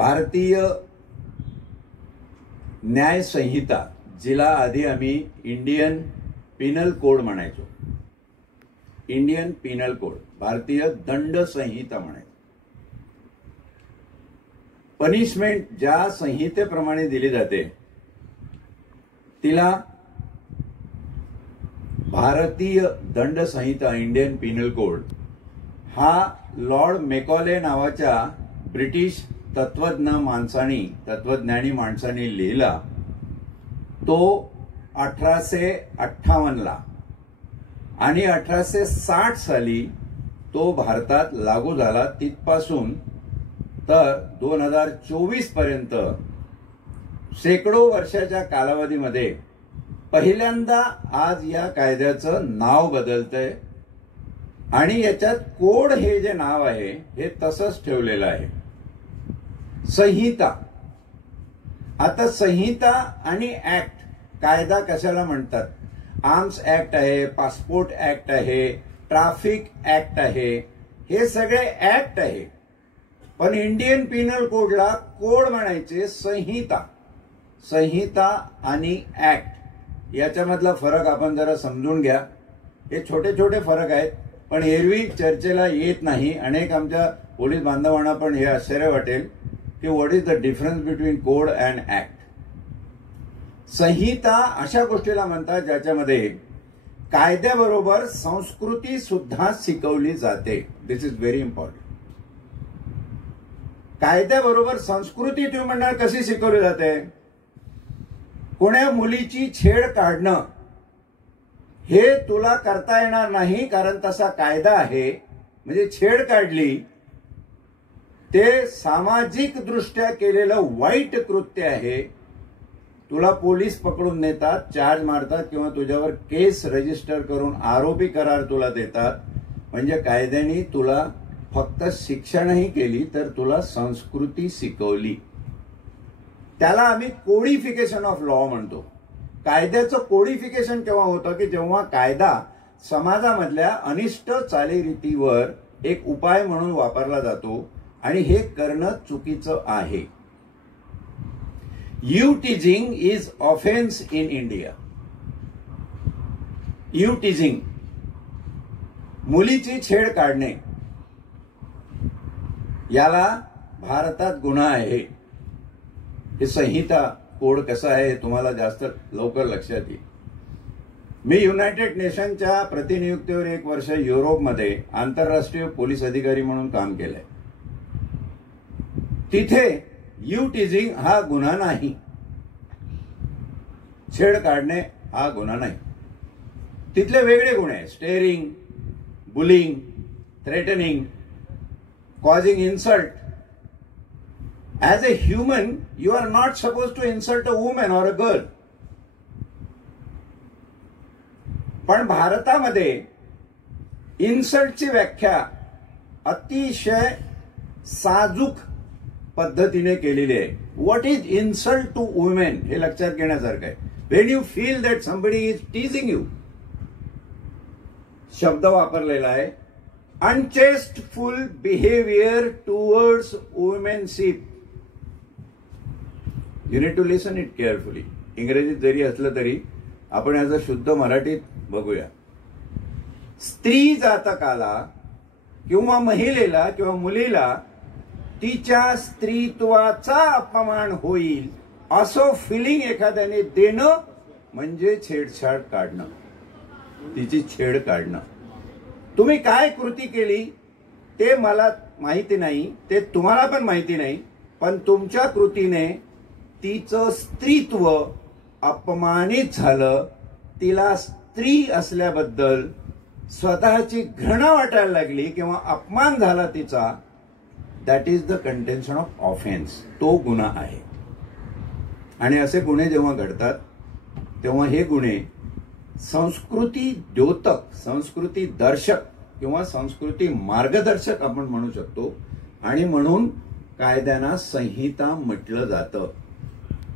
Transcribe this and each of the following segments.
भारतीय न्याय संहिता, जिला आधी आम्ही इंडियन पिनल कोड म्हणायचो, इंडियन पिनल कोड, भारतीय दंड संहिता म्हणायचो. पनिशमेंट ज्या संहितेप्रमाणे दिली जाते तिला भारतीय दंड संहिता, इंडियन पिनल कोड, हा लॉर्ड मेकॉले नावाच्या ब्रिटिश तत्वज्ञानी माणसाने लिहिला. तो 1858 ला आणि 1860 साली तो भारतात लागू झाला. तिथपासून तर 2024 पर्यंत शेकडो वर्षाच्या कालावधीमध्ये पहिल्यांदा आज या कायद्याचं नाव बदलतंय आणि याच्यात कोड हे जे नाव आहे हे तसंच ठेवलेलं आहे. संहिता, आता संहिता आणि ऍक्ट, कायदा कशाला म्हणतात? आर्म्स ऍक्ट आहे, पासपोर्ट ऍक्ट आहे, ट्रॅफिक ऍक्ट आहे, हे सगळे ऍक्ट आहे. पण इंडियन पिनल कोडला कोड म्हणायचे संहिता. संहिता आणि ऍक्ट याच्यामधला फरक आपण जरा समजून घ्या. हे छोटे छोटे फरक आहेत पण एरवी चर्चेला येत नाही. अनेक आमच्या पोलीस बांधवांना पण हे आश्चर्य वाटेल की what is the difference between code and act. संहिता अशा गोष्टीला म्हणतात ज्याच्यामध्ये कायद्याबरोबर संस्कृती सुद्धा शिकवली जाते. दिस इज व्हेरी इम्पॉर्टंट. कायद्याबरोबर संस्कृती तुम्ही म्हणणार कशी शिकवली जाते? कोण्या मुलीची छेड काढणं हे तुला करता येणार नाही कारण तसा कायदा आहे. म्हणजे छेड काढली ते सामाजिक दृष्ट्या केलेलं वाईट कृत्य आहे. तुला पोलीस पकडून नेतात, चार्ज मारतात किंवा तुझ्यावर केस रजिस्टर करून आरोपी करार तुला देतात. म्हणजे कायद्याने तुला फक्त शिक्षा नाही केली तर तुला संस्कृती शिकवली. त्याला आम्ही कोडिफिकेशन ऑफ लॉ म्हणतो. कायद्याचं कोडिफिकेशन केव्हा होतं की जेव्हा कायदा समाजामधल्या अनिष्ट चालीरीतीवर एक उपाय म्हणून वापरला जातो आणि हे करणं चुकीचं आहे. ईव्हटीजिंग इज ऑफेन्स इन इंडिया. ईव्हटीजिंग, मुलीची छेड काढणे, याला भारतात गुन्हा आहे. हे संहिता कोड कसा आहे तुम्हाला जास्त लवकर लक्षात येईल. मी युनायटेड नेशनच्या प्रतिनियुक्तीवर 1 वर्ष युरोपमध्ये आंतरराष्ट्रीय पोलीस अधिकारी म्हणून काम केलंय. तिथे ईव्हटीजिंग हा गुन्हा नाही, छेड काढणे हा गुन्हा नाही. तिथले वेगळे गुन्हे आहेत. Staring, bullying, threatening, causing insult. As a human, you are not supposed to insult a woman or a girl. पण भारतामध्ये इन्सल्टची व्याख्या अतिशय साजूक पद्धतीने केलेली आहे. What is insult to women हे लक्षात घेण्यासारखं आहे. When you feel that somebody is teasing you, शब्द वापरलेला आहे. Unchasteful behaviour towards womanship. You need to listen it carefully. इंग्रजीत जरी असलं तरी आपण याचं शुद्ध मराठीत बघूया. स्त्री जातकाला किंवा महिलेला किंवा मुलीला तिच्या स्त्रीत्वाचा अपमान होईल असं फिलिंग एखाद्याने देणं म्हणजे छेडछाड काढणं, तिची छेड काढणं. तुम्ही काय कृती केली ते मला माहिती नाही, ते तुम्हाला पण माहिती नाही, पण तुमच्या कृतीने तिचं स्त्रीत्व अपमानित झालं. तिला स्त्री असल्याबद्दल स्वतःची घृणा वाटायला लागली किंवा अपमान झाला तिचा. That is the contention of offence. तो गुन्हा आहे. आणि असे गुन्हे जेव्हा घडतात तेव्हा हे गुन्हे संस्कृती द्योतक, संस्कृती दर्शक किंवा संस्कृती मार्गदर्शक आपण म्हणू शकतो. आणि म्हणून कायद्यांना संहिता म्हटलं जातं.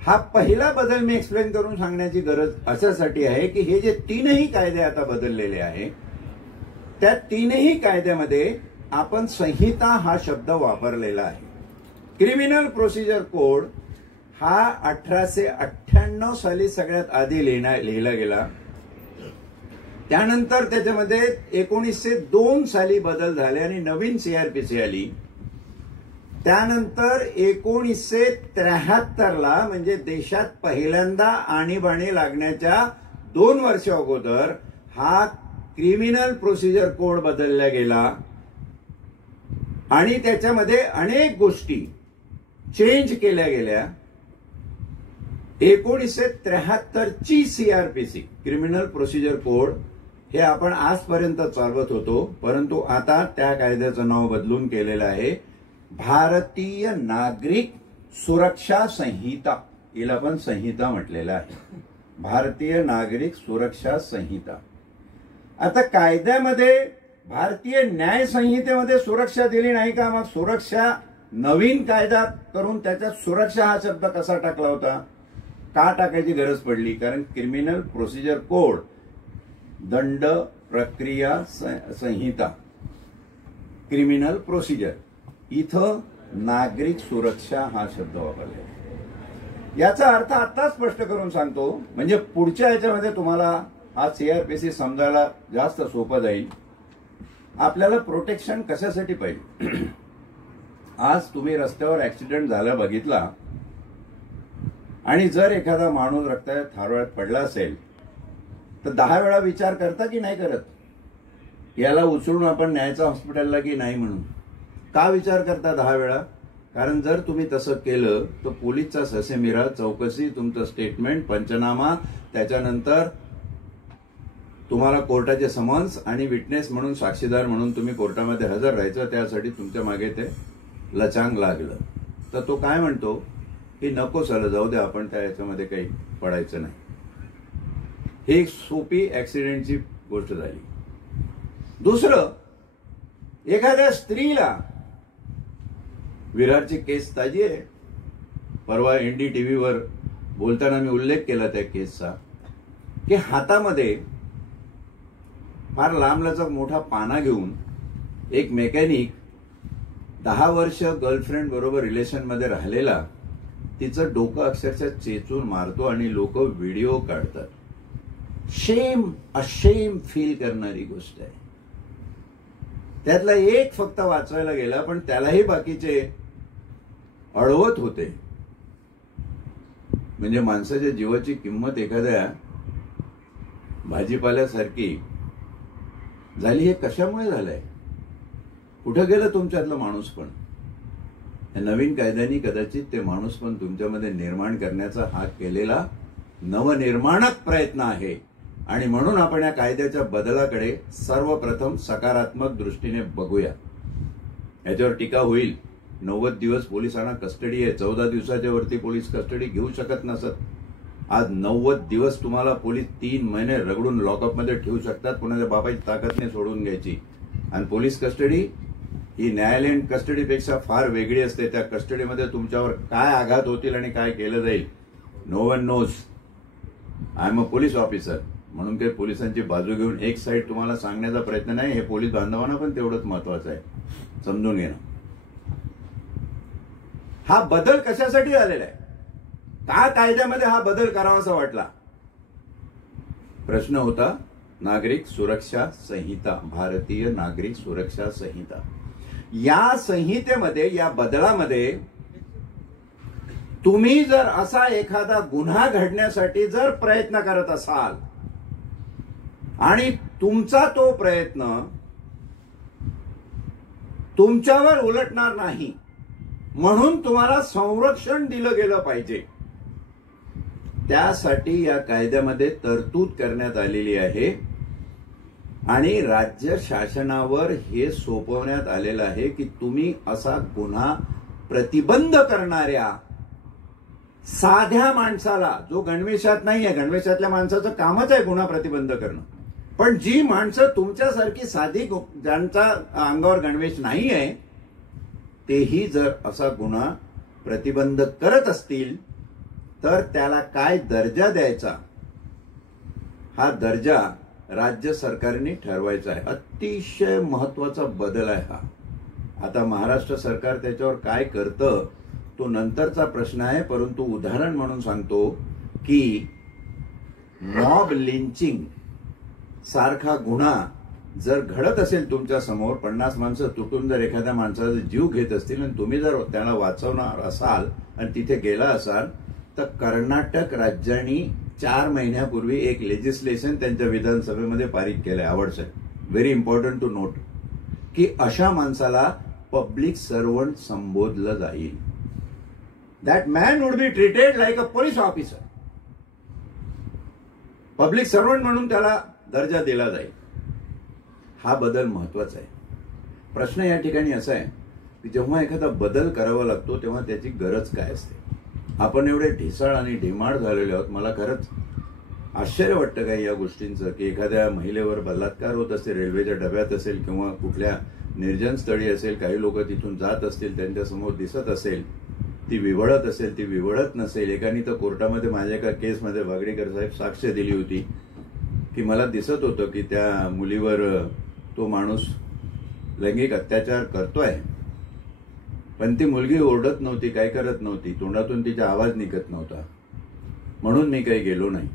हा पहिला बदल मी एक्सप्लेन करून सांगण्याची गरज अशासाठी आहे की हे जे 3ही कायदे आता बदललेले आहे त्या 3ही कायद्यामध्ये आपण संहिता हा शब्द वापरलेला आहे. क्रिमिनल प्रोसिजर कोड हा 1898 साली सगळ्यात आधी लिहिला गेला. त्यानंतर त्याच्यामध्ये 1902 साली बदल झाले आणि नवीन सीआरपीसी आली. त्यानंतर 1973 ला म्हणजे देशात पहिल्यांदा आणीबाणी लागण्याच्या 2 वर्ष अगोदर हा क्रिमिनल प्रोसिजर कोड बदलला गेला आणि त्याच्यामध्ये अनेक गोष्टी चेंज केल्या गेल्या. 1973 ची सीआरपीसी क्रिमिनल प्रोसिजर कोड हे आपण आजपर्यंत चालवत होतो, परंतु आता त्या कायद्याचं नाव बदलून केलेलं आहे भारतीय नागरिक सुरक्षा संहिता. हिला पण संहिता म्हटलेलं आहे, भारतीय नागरिक सुरक्षा संहिता. आता कायद्यामध्ये भारतीय न्याय संहितेमध्ये सुरक्षा दिली नाही का? मग सुरक्षा नवीन कायदा करून त्याच्यात सुरक्षा हा शब्द कसा टाकला होता? का टाकायची गरज पडली? कारण क्रिमिनल प्रोसिजर कोड दंड प्रक्रिया संहिता क्रिमिनल प्रोसिजर, इथं नागरिक सुरक्षा हा शब्द वापरला. याचा अर्थ आता स्पष्ट करून सांगतो, म्हणजे पुढच्या याच्यामध्ये तुम्हाला हा सीआरपीसी समजायला जास्त सोपं जाईल. आपल्याला प्रोटेक्शन कशासाठी पाहिजे? आज तुम्ही रस्त्यावर ऍक्सिडेंट झाला बघितला आणि जर एखादा माणूस रक्ताच्या थारोळ्यात पडला असेल तर 10 वेळा विचार करता की नाही करत? याला उचलून आपण न्यायचं हॉस्पिटलला की नाही म्हणून? का विचार करता 10 वेळा? कारण जर तुम्ही तसं केलं तर पोलीसचा ससेमिरा, चौकशी, तुमचं स्टेटमेंट, पंचनामा, त्याच्यानंतर तुम्हाला कोर्टाचे समन्स आणि विटनेस म्हणून, साक्षीदार म्हणून तुम्ही कोर्टामध्ये हजर राहायचं. त्यासाठी तुमच्या मागे ते लचांग लागलं तर तो काय म्हणतो की नको चला जाऊ दे, आपण त्या याच्यामध्ये काही पडायचं नाही. ही एक सोपी ऍक्सिडेंटची गोष्ट झाली. दुसरं, एखाद्या स्त्रीला, विरारची केस ताजी आहे, परवा NDTVवर बोलताना मी उल्लेख केला त्या केसचा, की हातामध्ये फार लांबलचक मोठा पाना घेऊन एक मेकॅनिक 10 वर्ष गर्लफ्रेंड बरोबर रिलेशनमध्ये राहिलेला तिचं डोकं अक्षरशः चेचून मारतो आणि लोक व्हिडिओ काढतात. शेम, अशेम फील करणारी गोष्ट आहे. त्यातला एक फक्त वाचवायला गेला, पण त्यालाही बाकीचे अडवत होते. म्हणजे माणसाच्या जीवाची किंमत एखाद्या भाजीपाल्यासारखी झाली. हे कशामुळे झालंय? कुठं गेलं तुमच्यातलं माणूस पण? नवीन कायद्याने कदाचित ते माणूस पण तुमच्यामध्ये निर्माण करण्याचा हा केलेला नवनिर्माणक प्रयत्न आहे. आणि म्हणून आपण या कायद्याच्या बदलाकडे सर्वप्रथम सकारात्मक दृष्टीने बघूया. याच्यावर टीका होईल, 90 दिवस पोलिसांना कस्टडी आहे, 14 दिवसाच्या वरती पोलीस कस्टडी घेऊ शकत नसत. आज 90 दिवस तुम्हाला पोलीस 3 महिने रगडून लॉकअपमध्ये ठेवू शकतात, कुणाच्या बापाची ताकद नाही सोडून घ्यायची. आणि पोलीस कस्टडी ही न्यायालयीन कस्टडीपेक्षा फार वेगळी असते. त्या कस्टडीमध्ये तुमच्यावर काय आघात होतील आणि काय केलं जाईल, no one knows. I am a police officer म्हणून काही पोलिसांची बाजू घेऊन एक साईड तुम्हाला सांगण्याचा प्रयत्न नाही. हे पोलीस बांधवांना पण तेवढंच महत्वाचं आहे, समजून घेणं. हा बदल कशासाठी झालेला आहे? का कायद्यामध्ये हा बदल करावासा वाटला? प्रश्न होता नागरिक सुरक्षा संहिता, भारतीय नागरिक सुरक्षा संहिता. या संहितेमध्ये, या बदलामध्ये तुम्ही जर असा एखादा गुन्हा घडण्यासाठी जर प्रयत्न करत असाल आणि तुमचा तो प्रयत्न तुमच्यावर उलटणार नाही म्हणून तुम्हाला संरक्षण दिलं गेलं पाहिजे, त्यासाठी या कायद्यामध्ये तरतूद करण्यात आलेली आहे. आणि राज्य शासनावर हे सोपवण्यात आलेलं आहे की तुम्ही असा गुन्हा प्रतिबंध करणाऱ्या साध्या माणसाला, जो गणवेशात नाहीये, गणवेशातल्या माणसाचं कामच आहे गुन्हा प्रतिबंध करणं, पण जी माणसं तुमच्यासारखी साधी, ज्यांचा अंगावर गणवेश नाही आहे, तेही जर असा गुन्हा प्रतिबंध करत असतील तर त्याला काय दर्जा द्यायचा, हा दर्जा राज्य सरकारने ठरवायचा आहे. अतिशय महत्वाचा बदल आहे हा. आता महाराष्ट्र सरकार त्याच्यावर काय करतं तो नंतरचा प्रश्न आहे, परंतु उदाहरण म्हणून सांगतो की मॉब लिंचिंग सारखा गुन्हा जर घडत असेल तुमच्या समोर, 50 माणसं तुटून जर एखाद्या माणसाचा जीव घेत असतील आणि तुम्ही जर त्याला वाचवणार असाल आणि तिथे गेला असाल, तर कर्नाटक राज्याने 4 महिन्यापूर्वी एक लेजिस्लेशन त्यांच्या विधानसभेमध्ये पारित केलंय. आवडसं, व्हेरी इम्पॉर्टंट टू नोट, की अशा माणसाला पब्लिक सर्वंट संबोधलं जाईल. That man would be treated like a police officer. Public servant म्हणून त्याला दर्जा दिला जाईल. हा बदल महत्वाचा आहे. प्रश्न या ठिकाणी असा आहे की जेव्हा एखादा बदल करावा लागतो तेव्हा त्याची गरज काय असते. आपण एवढे ढिसाळ आणि ढिमाळ झालेले आहोत. मला खरंच आश्चर्य वाटतं काय या गोष्टींचं, की एखाद्या महिलेवर बलात्कार होत असेल, रेल्वेच्या डब्यात असेल किंवा कुठल्या निर्जन स्थळी असेल, काही लोक तिथून जात असतील, त्यांच्यासमोर दिसत असेल, ती विवळत असेल, ती विवळत नसेल. एकाने तर कोर्टामध्ये माझ्या एका केसमध्ये वागडीकर साहेब साक्ष दिली होती की मला दिसत होतं की त्या मुलीवर तो माणूस लैंगिक अत्याचार करतोय, पण ती मुलगी ओरडत नव्हती, काय करत नव्हती, तोंडातून तिचा आवाज निघत नव्हता, म्हणून मी काही गेलो नाही.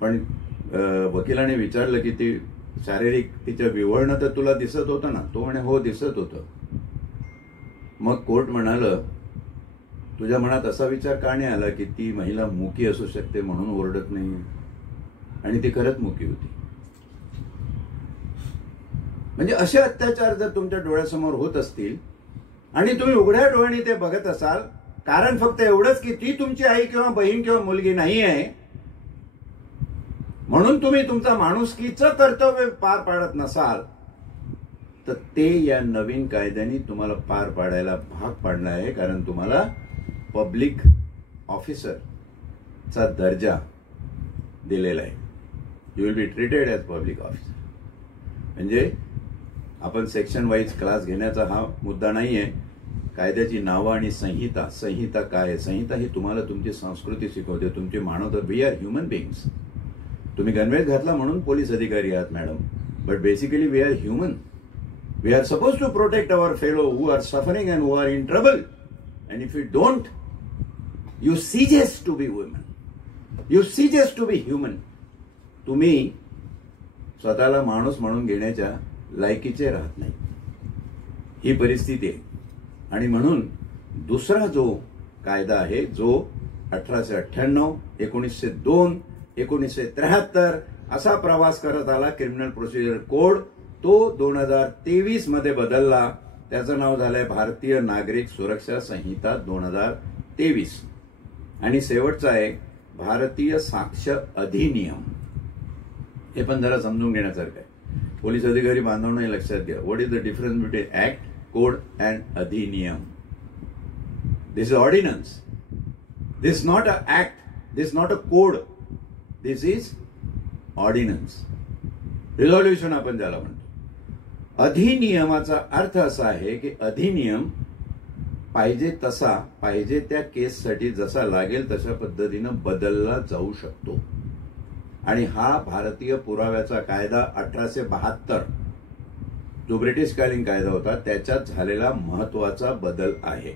पण वकिलाने विचारलं की ती शारीरिक तिचं विवळणं तर तुला दिसत होतं ना? तो म्हणे हो दिसत होतं. मग कोर्ट म्हणालं तुझ्या मनात असा विचार का नाही आला की ती महिला मुकी असू शकते म्हणून ओरडत नाही? आणि ती खरंच मुकी होती. म्हणजे असे अत्याचार जर तुमच्या डोळ्यासमोर होत असतील आणि तुम्ही उघड्या डोळ्यांनी ते बघत असाल, कारण फक्त एवढंच की ती तुमची आई किंवा बहीण किंवा मुलगी नाही आहे म्हणून तुम्ही तुमचा माणुसकीचं कर्तव्य पार पाडत नसाल, तर ते या नवीन कायद्याने तुम्हाला पार पाडायला भाग पाडलं आहे. कारण तुम्हाला पब्लिक ऑफिसरचा दर्जा दिलेला आहे. You will be treated as public officer. म्हणजे आपण सेक्शन वाईज क्लास घेण्याचा हा मुद्दा नाहीये. कायद्याची नावं आणि संहिता. संहिता काय आहे? संहिता ही तुम्हाला तुमची संस्कृती शिकवते, तुमची मानवता. We are human beings. तुम्ही गणवेश घातला म्हणून पोलीस अधिकारी आहात madam, but basically we are human. We are suppose to protect our fellow who are suffering and who are in trouble. And if you don't, you ceases to be woman, you ceases to be human. तुम्ही स्वतःला माणूस म्हणून घेण्याच्या लायकीचे राहत नाही. ही परिस्थिती आहे. आणि म्हणून दुसरा जो कायदा आहे, जो 1898, 1902, 1973 असा प्रवास करत आला, क्रिमिनल प्रोसिजर कोड, तो 2023 मध्ये बदलला. त्याचं नाव झालंय भारतीय नागरिक सुरक्षा संहिता 2023. आणि शेवटचा आहे भारतीय साक्ष अधिनियम. हे पण जरा समजून घेण्यासारखं आहे. पोलीस अधिकारी बांधवांना लक्षात घ्या. What is the difference between act, code and अधिनियम? This is ordinance. This not a act, this not a code, this is ordinance. Resolution आपण ज्याला म्हणतो. अधिनियमाचा अर्थ असा आहे की अधिनियम पाहिजे तसा, पाहिजे त्या केससाठी जसा लागेल तशा पद्धतीनं बदलला जाऊ शकतो. आणि हा भारतीय पुराव्याचा कायदा 1872 जो ब्रिटिशकालीन कायदा होता त्याच्यात झालेला महत्वाचा बदल आहे.